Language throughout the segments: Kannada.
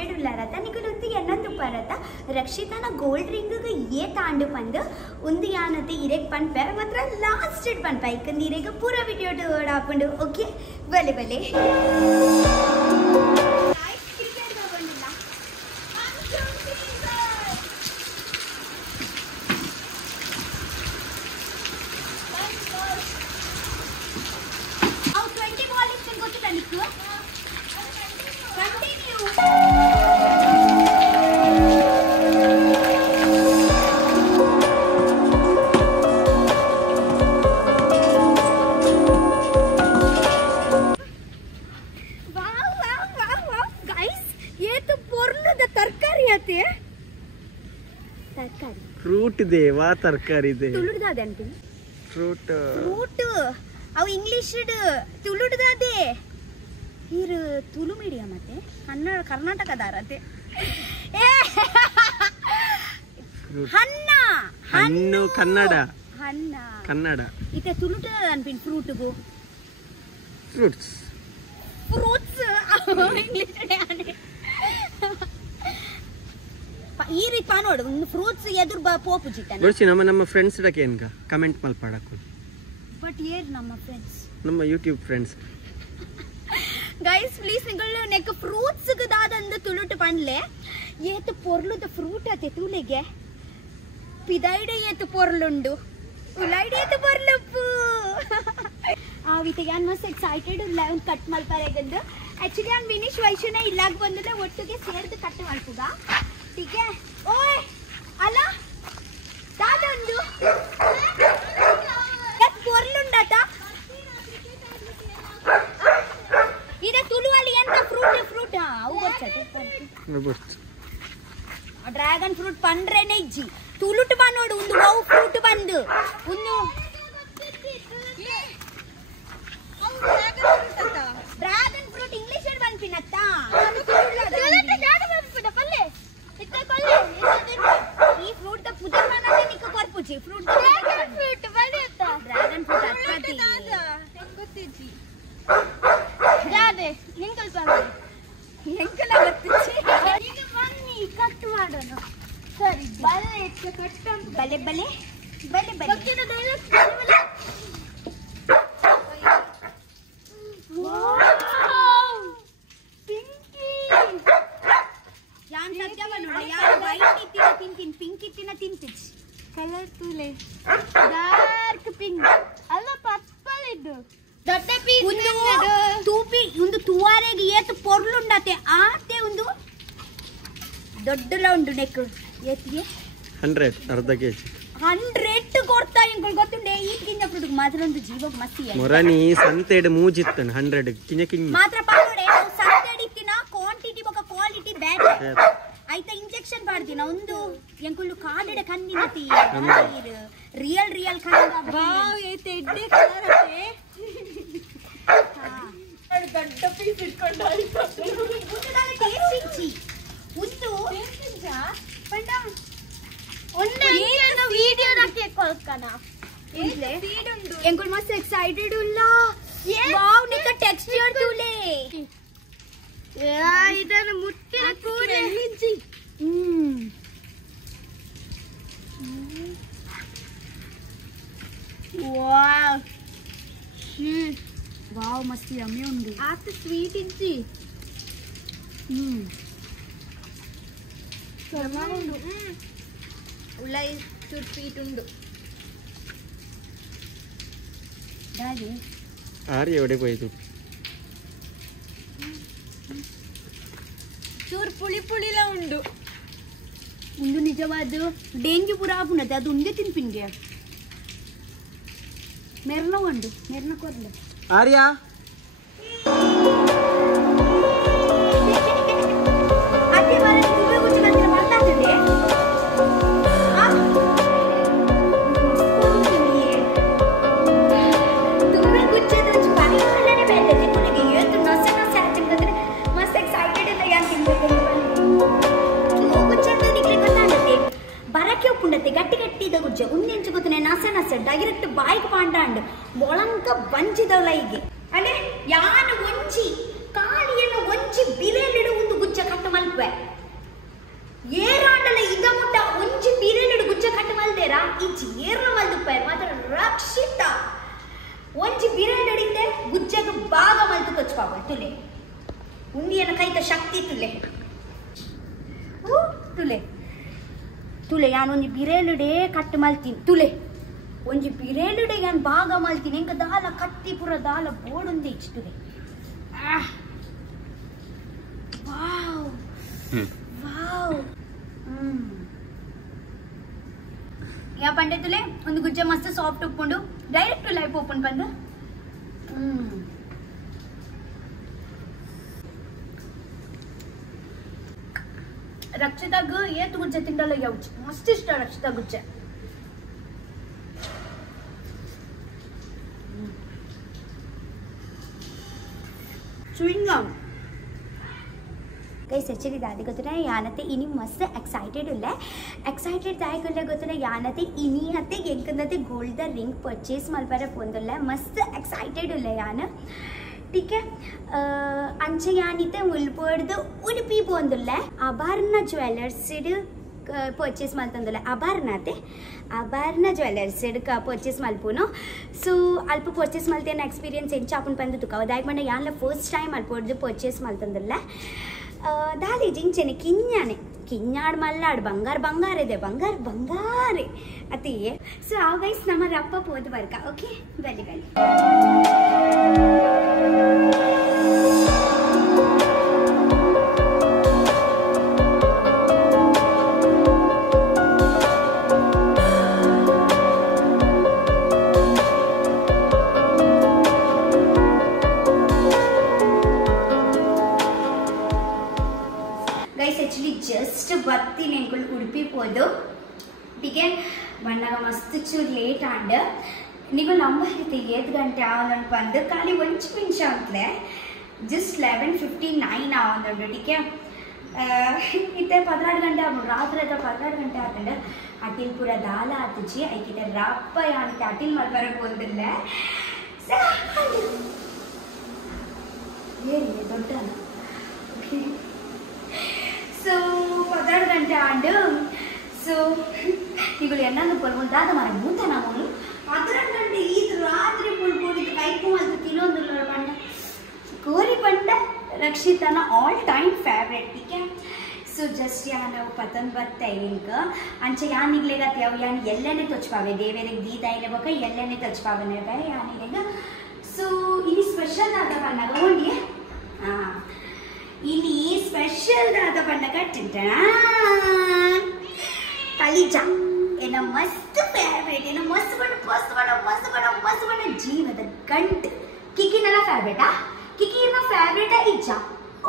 एक्साइटेड उल्लारता निकल उंदी एन्नंदु परता रक्षिताना गोल्ड रिंग ये तांडु पंदु उंदी यानते इरेक पन पे मात्र लास्ट पन पाइक नीरेग पूरा वीडियो टोड आपुंडु ओके भले भले फ्रूट दे वा तरकारी दे ತುಳುಡ್ ದಾದೆ ಅಂಟಿ ಫ್ರೂಟ್ ಫ್ರೂಟ್ ಅವು ಇಂಗ್ಲಿಷ್ ತುಳುಡ್ ದಾದೆ ಇರು ತುಳು ಮೀಡಿಯಂ ಮತ್ತೆ ಕನ್ನಡ ಕರ್ನಾಟಕದಾರತೆ ಹಣ್ಣ ಹಣ್ಣು ಕನ್ನಡ ಹಣ್ಣ ಕನ್ನಡ ಇತೆ ತುಳುಡ್ ಅನ್ಪಿನ್ ಫ್ರೂಟ್ ಗು ಫ್ರೂಟ್ಸ್ ಫ್ರೂಟ್ಸ್ ಇಂಗ್ಲಿಷ್ ಡೆ ಈ ರೀತಿ ಪಾನೋಡು ಒಂದು ಫ್ರೂಟ್ಸ್ ಎದುರು ಪೋಪು ಚಿಟ್ಟನ ಗೊತ್ತಿ ನಮ್ಮ ಫ್ರೆಂಡ್ಸ್ ಡಕ್ಕೆ ಏನ್ಕ ಕಮೆಂಟ್ ಮಲ್ಪಾಡಕು ಬಟ್ ಏರ್ ನಮ್ಮ ಫ್ರೆಂಡ್ಸ್ ನಮ್ಮ ಯೂಟ್ಯೂಬ್ ಫ್ರೆಂಡ್ಸ್ ಗೈಸ್ ಪ್ಲೀಸ್ ನಿಗಳು ನೆಕ್ ಫ್ರೂಟ್ಸ್ ದಾದಂದು ತುಳುಟು ಪನ್ಲೆ ಏತು ಪೊರ್ಲುದ ಫ್ರೂಟ್ ಅತೆ ತುಳಿಗೆ ಪಿದೈಡೆ ಏತು ಪೊರ್ಲುಂಡು ಉಲೈಡೆ ಏತು ಪೊರ್ಲುಪ್ಪು ಆ ವಿತಿಗೆ ನಾನು ಮಸ್ತ್ ಎಕ್ಸೈಟೆಡ್ ಇಲ್ಲ ಒಂದು ಕಟ್ ಮಲ್ಪಾರೆಗಂದು ಆಕ್ಚುಲಿ ನಾನು ವಿನಿಶ್ ವೈಶುನ ಇಲ್ಲಾಗ ಬಂದಿಲ್ಲ ಒಟ್ಟಿಗೆ ಸೇರ್ದು ಕಟ್ ಮಲ್ಪುಗ ठीक है ओए अला दादंदु याक पोर्लुंडता इदे तुलुवली ಎಂತ ಫ್ರೂಟ್ ಅವು ಗೊತ್ತತೆ ಡ್ರ್ಯಾಗನ್ ಫ್ರೂಟ್ ಪಂಡ್ರೆನೆ ಇಜ್ಜಿ ತುಳುಟು ಬಾ ನೋಡು ಒಂದು ಅವು ಫ್ರೂಟ್ ಬಂದು ಒಂದು ಡ್ರ್ಯಾಗನ್ ಫ್ರೂಟ್ ಇಂಗ್ಲಿಷ್ ಅಲ್ಲಿ ಬಂತಿನತ್ತ ಈ ಫ್ರೂಟ್ ದ ಪುದರ್ ಮನನೆ ನಿಕ ಕೊರ್ಪುಜಿ ಫ್ರೂಟ್ ಡ್ರ್ಯಾಗನ್ ಫ್ರೂಟ್ ಬಲಿಯತ್ತ ಡ್ರ್ಯಾಗನ್ ಫ್ರೂಟ್ ಅತ್ಪತಿ ಗೊತ್ತಿಜಿ ಯಾದೆ ನಿಂಕಲ್ ಬಂದು ನಿಂಕಲ ಗೊತ್ತಿಜಿ ಈಗ ಬನ್ನಿ ಕಟ್ ಮಾಡೋಣ ಸರಿ ಬಲೆ ಎತ್ತ ಕಟ್ ಅಂತ ಬಲೆ ಬಲೆ ಬಲೆ ಬಲೆ ಬಕ್ಕಿನ ಡೈಲಾಗ್ ವಾವ್ ಪಿಂಕಿ ಯಾನ್ ಸತ್ಯವ ನೋಡ ಯಾರು ವೈಟ್ ಇತ್ತಿನ ತಿಂತಿನ್ ಪಿಂಕ್ ಇತ್ತಿನ ತಿಂತಿಚ್ ಕಲರ್ ತೂಲೆ ಡಾರ್ಕ್ ಪಿಂಕ್ ಅಲ್ಲ ಪರ್ಪಲ್ ಇದು ದೊಡ್ಡ ಪೀಸ್ ಒಂದು ತೂಪಿ ಒಂದು ತುವಾರೆಗೆ ಏತು ಪೊರ್ಲುಂಡತೆ ಆತೆ ಒಂದು ದೊಡ್ಡಲ ಉಂಡು ನೆಕ್ ಏತಿಗೆ 100 ಅರ್ಧ ಕೆಜಿ 100 ಕೊಡ್ತಾ ಇಂಗಳು ಗೊತ್ತುಂಡೆ ಈ ಕಿಂಜ ಫ್ರೂಟ್ ಮಾತ್ರ ಒಂದು ಜೀವಕ್ಕೆ ಮಸ್ತಿ ಮೊರಾನಿ ಸಂತೆಡ್ ಮೂಜಿತ್ತನ 100 ಕಿಂಜ ಕಿಂಜ ಮಾತ್ರ ಪಾಡೋಡೆ ಸಂತೆಡ್ ಇತ್ತಿನ ಕ್ವಾಂಟಿಟಿ ಬಕ ಕ್ವಾಲಿಟಿ ಬ್ಯಾಡ್ ಆಯ್ತಾ ಇಂಜೆಕ್ಷನ್ ಮಾಡ್ದಿನ ಒಂದು ಎಂಕುಲು ಕಾಡೆಡೆ ಕಣ್ಣಿನತಿ ರಿಯಲ್ ಕಣ್ಣ ವಾವ್ ಏತೆ ಎಡ್ಡೆ ಕಲರ್ ಅತೆ ದೊಡ್ಡ ಪೀಸ್ ಇಟ್ಕೊಂಡು ಆಯ್ತು ಉಂಟುದಾನೆ ಟೇಸ್ಟಿಂಚಿ ಉಂಟು ಟೇಸ್ಟಿಂಚಾ ಪಂಡ ಒಂದೇ ಏನು ವಿಡಿಯೋ ನಕ್ಕೆ ಕೊಲ್ಕನ ಇಲ್ಲೆ ಫೀಡ್ ಉಂಟು ಎಂಕುಲು ಮಸ್ತ್ ಎಕ್ಸೈಟೆಡ್ ಉಲ್ಲ ವಾವ್ ನಿಕ ಟೆಕ್ಸ್ಚರ್ ತುಲೆ ಇದನ್ನು ಮುಟ್ಟಿನ ಕೂಡೆ ಹಿಂಚಿ ವಾವ್ ವಾವ್ ಮಸ್ತ್ ಯಮ್ಮಿ ಉಂಡು ಆತ ಸ್ವೀಟ್ ಇಂಚಿ ಉಂಡು ಉಳ್ಳೈ ಚೂರು ಸ್ವೀಟ್ ಉಂಡು ಆರಿ ಎವಡೆ ಹೋಯ್ತು ಚೂರು ಪುಳಿ ಪುಳಿಲ ಉಂಡು ಒಂದು ನಿಜವಾದ ಡೆಂಗ್ಯೂ ಪುರ ಆಪುಂಡತೆ ಅದು ಒಂದೇ ತಿನ್ಪಿನ್ಗೆ ಮೆರ್ನ ಉಂಡು ಮೆರ್ನ ಕೊರ್ಲೆ ಆರ್ಯಾ ಅದೇ ಬರ ತುವೆ ಗುಚ್ಚಿ ಬಂದ್ರೆ ಮಾತಾಡ್ತಿದೆ ತುವೆ ಗುಚ್ಚದ ಒಂದು ಪರಿಮಾಣನೆ ಬೇಡ ನಿಮಗೆ ಇವತ್ತು ನೊಸೆ ಆಗ್ತಿದ್ರೆ ಮಸ್ತ್ ಎಕ್ಸೈಟೆಡ್ ಇಲ್ಲ ಯಾಕೆ ತುವೆ ಗುಚ್ಚದ ನಿಮಗೆ ಗೊತ್ತಾಗುತ್ತೆ ಬರಕ್ಕೆ ಒಪ್ಪುಂಡತ್ತೆ ಗಟ್ಟಿ ಗಟ್ಟಿದ ಗುಜ್ಜೆ ಒಂದೆಂಚು ಗೊತ್ತನೆ ನಸೆ ಡೈರೆಕ್ಟ್ ಬಾಯಿಗೆ ಪಾಂಡಾಂಡ್ ಮೊಳಂಕ ಬಂಚಿದವಲ್ಲ ಹೀಗೆ ಅಲ್ಲೇ ಯಾನು ಒಂಚಿ ಕಾಲಿಯನ್ನು ಒಂಚಿ ಬಿಲೆಲಿಡು ಒಂದು ಗುಜ್ಜ ಕಟ್ಟ ಮಲ್ಪೆ ಏರಾಂಡಲ ಇದ ಮುಟ್ಟ ಒಂಜಿ ಪಿರೇಡ್ ಗುಜ್ಜ ಕಟ್ಟು ಮಲ್ದೇರ ಇಜ್ಜಿ ಏರ್ನ ಮಲ್ದುಪ್ಪೆ ಮಾತ್ರ ರಕ್ಷಿತ ಒಂಜಿ ಪಿರೇಡ್ ಹಿಡಿತೆ ಗುಜ್ಜಗ ಭಾಗ ಮಲ್ತು ಕಚ್ಪಾವ ತುಲೆ ಉಂದಿಯನ ಕೈತ ಶಕ್ತಿ ತುಲೆ ತುಲೆ ತುಲೆ ಯಾನು ಒಂಜಿ ಪಿರೇಲ್ಡೇ ಕಟ್ಟು ಮಲ್ತೀನಿ ತುಲೆ ಒಂಜಿ ಪಿರೇಲ್ಡೇ ಯಾನು ಭಾಗ ಮಲ್ತೀನಿ ಎಂಕ ದಾಲ ಕತ್ತಿ ಪುರ ದಾಲ ಬೋಡುಂದೆ ಇಚ್ಚು ತುಲೆ ವಾವ್ ವಾವ್ ಯಾ ಪಂಡೆ ತುಲೆ ಒಂದು ಗುಜ್ಜ ಮಸ್ತ್ ಸಾಫ್ಟ್ ಉಪ್ಕೊಂಡು ಡೈರೆಕ್ಟ್ ಲೈಫ್ ಓಪನ್ ಬಂದು ರಕ್ಷಿತಾಗ ಏತು ಗುಜ್ಜ ತಿಂಡಲ್ಲ ಯಾವ್ಚ್ ಮಸ್ತ್ ಇಷ್ಟ Rakshita ಗುಜ್ಜ chewing gum guys actually दादी ಗೊತ್ತನ ಯಾನತೆ ಇನಿ ಮಸ್ತ್ ಎಕ್ಸೈಟೆಡ್ ಇಲ್ಲ ಎಕ್ಸೈಟೆಡ್ ತಾಯಿಗಲ್ಲ ಗೊತ್ತನ ಯಾನತೆ ಇನಿ ಹತ್ತೆ ಎಂಕಂದತೆ ಗೋಲ್ಡ್ ರಿಂಗ್ ಪರ್ಚೇಸ್ ಮಲ್ಪರ ಪೊಂದಲ್ಲ ಮಸ್ತ್ ಎಕ್ಸೈಟೆಡ್ ಇಲ್ಲ ಯಾನ ठीक है अंचे यानिते उल्पोर्द उडुपी पोंदुल्ले अबार्न ज्वेलर्स पर्चेस मल्तंदुल्ले अबार्नाते अबार्न ज्वेलर्स का पर्चेस मल्पुनो सो अल्प पर्चेस मल्तेन एक्सपीरियंस ಎಂಚ ಆಪನ್ ಬಂದು ತುಕವ ದಾಯಕ್ ಮಂಡ ಯಾನ್ಲ ಫಸ್ಟ್ ಟೈಮ್ ಅಲ್ಪೋರ್ದು पर्चेस ಮಲ್ತಂದುಲ್ಲೆ ದಾಲಿ ಜಿಂಚನೆ ಕಿನ್ಯಾನೆ ಕಿನ್ಯಾಡ್ ಮಲ್ಲಾಡ್ ಬಂಗಾರ ಬಂಗಾರಿದೆ ಬಂಗಾರ ಬಂಗಾರೆ ಅತಿಯೇ ಸೊ ಆ ಗೈಸ್ ನಮ್ಮ ರಪ್ಪ ಪೋದು ಬರ್ಕ ಓಕೆ ಬಲಿ ಬಲಿ जस्ट बत्ती उड़पी पोदु ठीक है बन्नाग मस्त चूर लेट आंड ನೀವು ನಂಬರ್ತಿ 7 ಗಂಟೆ ಆವೊಂದು ಬಂದು ಖಾಲಿ 1 ನಿಮಿಷ ಅಂತಲೇ ಜಸ್ಟ್ 11:59 ಆವೊಂದು ठीक है इतने 16 घंटे रात्रि 16 घंटे आतंड अटिल पूरा दाल आतुची ऐकिते रप्प यानी अटिल मल्परक बोंदिल्ल ये दोड्डन सो 16 घंटे आंड सो इगुल एन्नानु पोल्मुदाद मारे मूतना मोनु 16 घंटे ईद रात्रि पोल्पोदि कैपु मल्तु तिनोंदुल्ल पंड कोरी पंड रक्षितान ऑल टाइम फेवरेट ठीक है सो जस्ट यान पतन बत्ते इंक अंचे यान निगलेगा त्याव यान एल्लेने तोचपावे देवेरे दीदाइने बक एल्लेने तोचपावने बे यानिलेगा सो इनी स्पेशल दादा पंडग ओंडी हां इनी स्पेशल दादा पंडग टिंटना कलीजा एन मस्त फेवरेट एन मस्त बड़ जीवद गंट किकी नला फेवरेटा किकी ना फेवरेट है इच्छा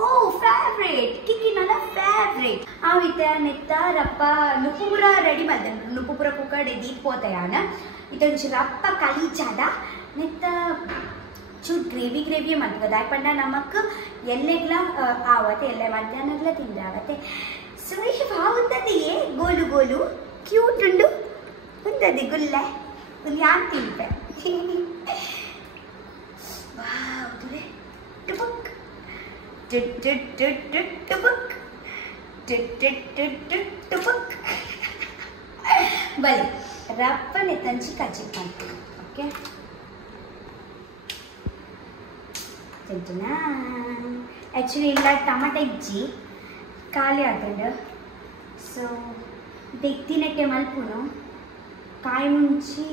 ओ फेवरेट किकी नला फेवरेट आविते नेता रप्प नुपुपुरा रेडी मल्दन नुपुपुरा कुकर दीप पोतयान इतंच रप्प कलीजादा नेता चूर ग्रेवी ग्रेवी मल्त दाय पंड नमक एल्लेग्ला आवते एल्ले मध्याह्नग्ला तिंडे आवते सो ये बागुंतदे गोलु गोलु क्यूट उंडु उंटदि गुल्ले उन यान तिंपे वाव तुले टुपुक टुपुक टुपुक बल रप्पने तंची कच्चिप्पन ओके चंचना एक्चुअली इल्ला टमाटा इज्जी खाली आतंड सो देखतीनेटे मल्पुनो काय मुंची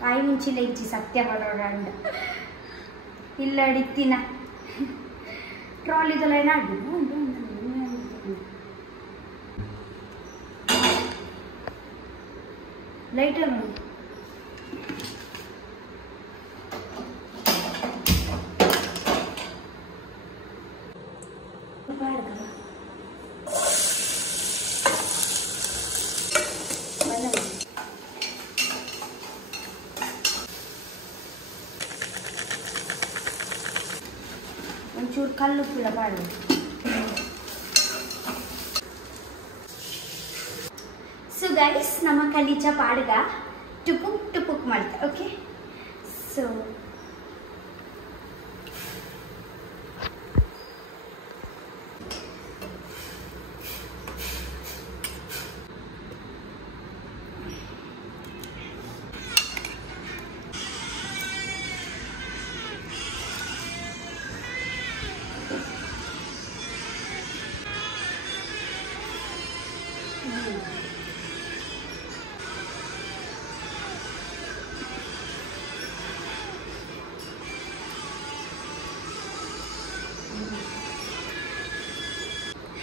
काय मुंची इज्जी सत्य बरोड ಇಲ್ಲ ಅಡಿಕ್ತಿನ ಟ್ರಾಲಿದಲ್ಲ ಏನಾಡು ಲೈಟರ್ चूर कल्लु पाड़ो सो गाइस नम कलीजा पाड़गा टुपुक टुपुक मल्त okay so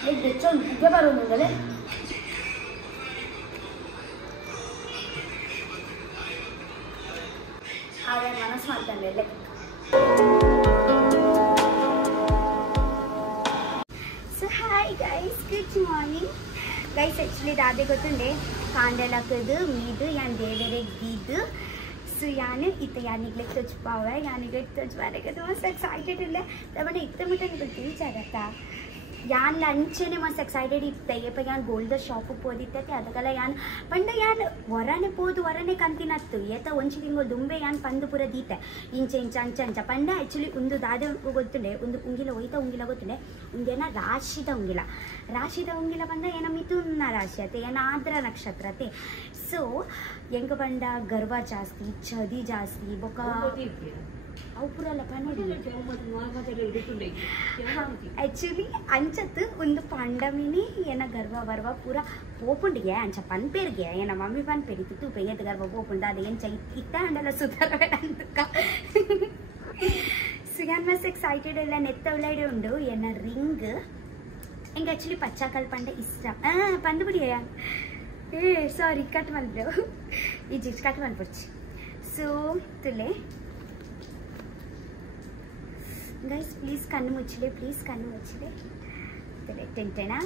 Beccon juga baru menggale. Ada mana semakan lele. So hi guys, good morning. Guys actually dade gotunde kandala kudu midu yan devere gidu. So yani ita yani glek touch power yani glek touch bare ke was excited ille. Tabane itta mita ni beti charata. यान लंच ने मस्त एक्साइटेड इत्ते ये पे यान गोल्ड शॉप पोदित्ते ಅದಕಲ್ಲ ಯಾನ್ ಪಂಡ ಯಾನ್ ವರನೆ ಪೋದು ವರನೆ ಕಂತಿನತ್ತು ಏತ ಒಂಚಿ ತಿಂಗಳು ದುಂಬೆ ಯಾನ್ ಪಂದು ಪುರ ದೀತೆ ಇಂಚೆ ಇಂಚ ಅಂಚ ಅಂಚ ಪಂಡ ಆಕ್ಚುಲಿ ಒಂದು ದಾದೆ ಗೊತ್ತುಂಡೆ ಒಂದು ಉಂಗಿಲ ಒಯ್ತ ಉಂಗಿಲ ಗೊತ್ತುಂಡೆ ಒಂದೇನ ರಾಶಿದ ಉಂಗಿಲ ಪಂಡ ಏನ ಮಿಥುನ ರಾಶಿ ಅತೆ ಏನ ಆದ್ರ ನಕ್ಷತ್ರ ಅತೆ ಸೊ ಎಂಗ ಪಂಡ ಗರ್ವ ಜಾಸ್ತಿ ಚದಿ ಜಾಸ್ತಿ ಬೊಕ ಅವುಪುರಲ್ಲ ಆಕ್ಚುಲಿ ಅಂಚತ್ ಒಂದು ಪಂಡಮಿನಿ ಏನ ಗರ್ವ ವರ್ವ ಪೂರ ಪೋಪುಂಡಿಗೆ ಅಂಚ ಪನ್ಪೇರ್ಗೆ ಏನ ಮಮ್ಮಿ ಪನ್ಪೇರಿ ತುತ್ತು ಪೆಯ್ಯದ ಗರ್ವ ಪೋಪುಂಡ ಅದು ಎಂಚ ಇತ್ತ ಅಂಡಲ್ಲ ಸುಧಾರ ಅಂತಕ ಸುಯಾನ್ ಮಸ್ ಎಕ್ಸೈಟೆಡ್ ಎಲ್ಲ ನೆತ್ತ ಉಳ್ಳಾಡೆ ಉಂಡು ಏನ ರಿಂಗ್ ಎಂಗೆ ಆಕ್ಚುಲಿ ಪಚ್ಚಾಕಲ್ ಪಂಡ ಇಷ್ಟ ಪಂದು ಬಿಡಿಯ ಸಾರಿ ಕಟ್ ಮಲ್ಬಿಡು ಈಜಿ ಕಟ್ ಮಲ್ಬಿಡ್ಚಿ ಸೊ ತುಲೆ guys please kannu muchile tentenan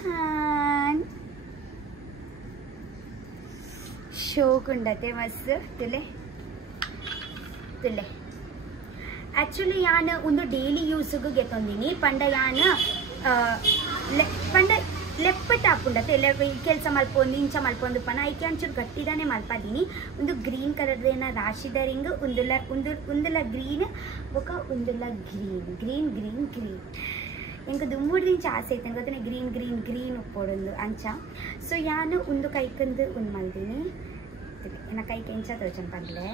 show kundate mast tule actually yana undu daily use gu getondini panda yana panda ಲೆಪ್ಪಟ ಹಾಕೊಂಡತ್ತೆ ಎಲ್ಲ ಕೆಲಸ ಮಲ್ಪೊಂದು ಇಂಚ ಮಲ್ಪೊಂದು ಪನ ಐಕೆ ಒಂಚೂರು ಗಟ್ಟಿದಾನೆ ಮಲ್ಪದೀನಿ ಒಂದು ಗ್ರೀನ್ ಕಲರ್ದೇನ ರಾಶಿದ ರಿಂಗ್ ಒಂದುಲ ಗ್ರೀನ್ ಬೊಕ ಒಂದುಲ ಗ್ರೀನ್ ಎಂಕ ದುಂಬುಡ್ದಿಂಚ ಆಸೆ ಐತೆ ಗೊತ್ತನೆ ಗ್ರೀನ್ ಉಪ್ಪೊಡೊಂದು ಅಂಚ ಸೊ ಯಾನು ಒಂದು ಕೈಕಂದು ಒಂದು ಮಲ್ದೀನಿ ಏನ ಕೈಗೆ ಎಂಚ ತೋಚನ್ ಪಂಡ್ಲೆ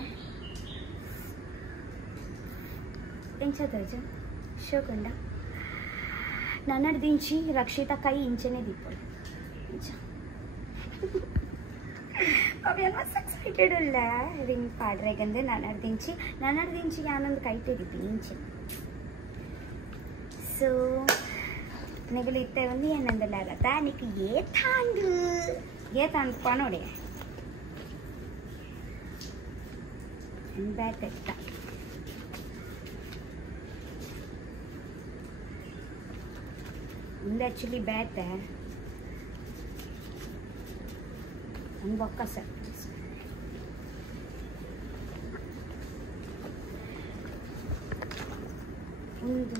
ಎಂಚ ತೋಚನ್ ಶೋಕೊಂಡ ನನ್ನಡ್ದಿಂಚಿ ರಕ್ಷಿತ ಕೈ ಇಂಚನೆ ದೀಪೋಳು ಅವೇನು ಮಸ್ತ್ ಎಕ್ಸೈಟೆಡ್ ಅಲ್ಲ ರಿಂಗ್ ಪಾಡ್ರೆಗಂದು ನನ್ನಡ್ದಿಂಚಿ ಯಾನೊಂದು ಕೈ ತೆಗಿತೀನಿ ಇಂಚೆ ಸೊ ನಿಗಲು ಇತ್ತೆ ಒಂದು ಏನಂದಲ್ಲ ರತ ನಿಕ್ ಏತಾಂದು ಪನೋಡೆ ಬ್ಯಾಟೆತ್ತ ಒಂದು ಆ್ಯಕ್ಚುಲಿ ಬ್ಯಾಟ್ ಒಂದು ಬೊಕ್ಕ ಸರ್ ಒಂದು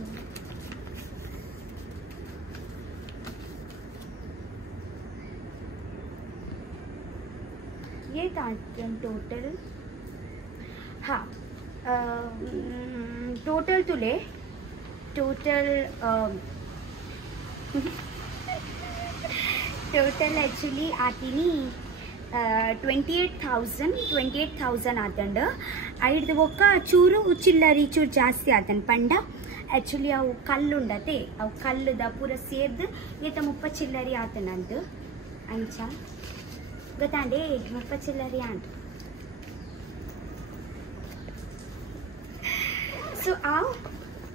ये टोटल हाँ टोटल तुले टोटल actually आतीनी 28,000 आतंड ऐड ಒಕ್ಕ ಚೂರು ಚಿಲ್ಲರಿ ಚೂರು ಜಾಸ್ತಿ ಆತನ್ ಪಂಡ ಆಕ್ಚುಲಿ ಅವು ಕಲ್ಲು ಉಂಡತೆ ಅವು ಕಲ್ಲುದ ಪೂರ ಸೇರ್ದು ಏತ 30 ಚಿಲ್ಲರಿ ಆತನಂತ ಅಂಚ ಗೊತ್ತಾಂಡೆ 30 ಚಿಲ್ಲರಿ ಅಂತ ಸೊ ಆವ್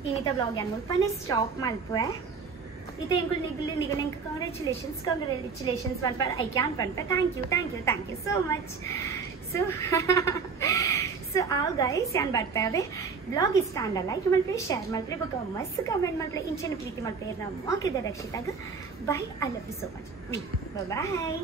ಇನ್ನಿತ ಬ್ಲಾಗ್ ಯಾನ್ ಮುಲ್ಪನೆ ಸ್ಟಾಪ್ ಮಲ್ಪುವೆ इतने इनको निगले congratulations one पर I can't one पर thank you so much so आओ guys यान बात पे आवे ब्लॉग इस टांडा लाइक मल्पे शेयर मल्पे बका मस्त कमेंट मल्पे इंचने प्रीति मल्पे ना मौके दे रक्षिता bye I love you so much bye bye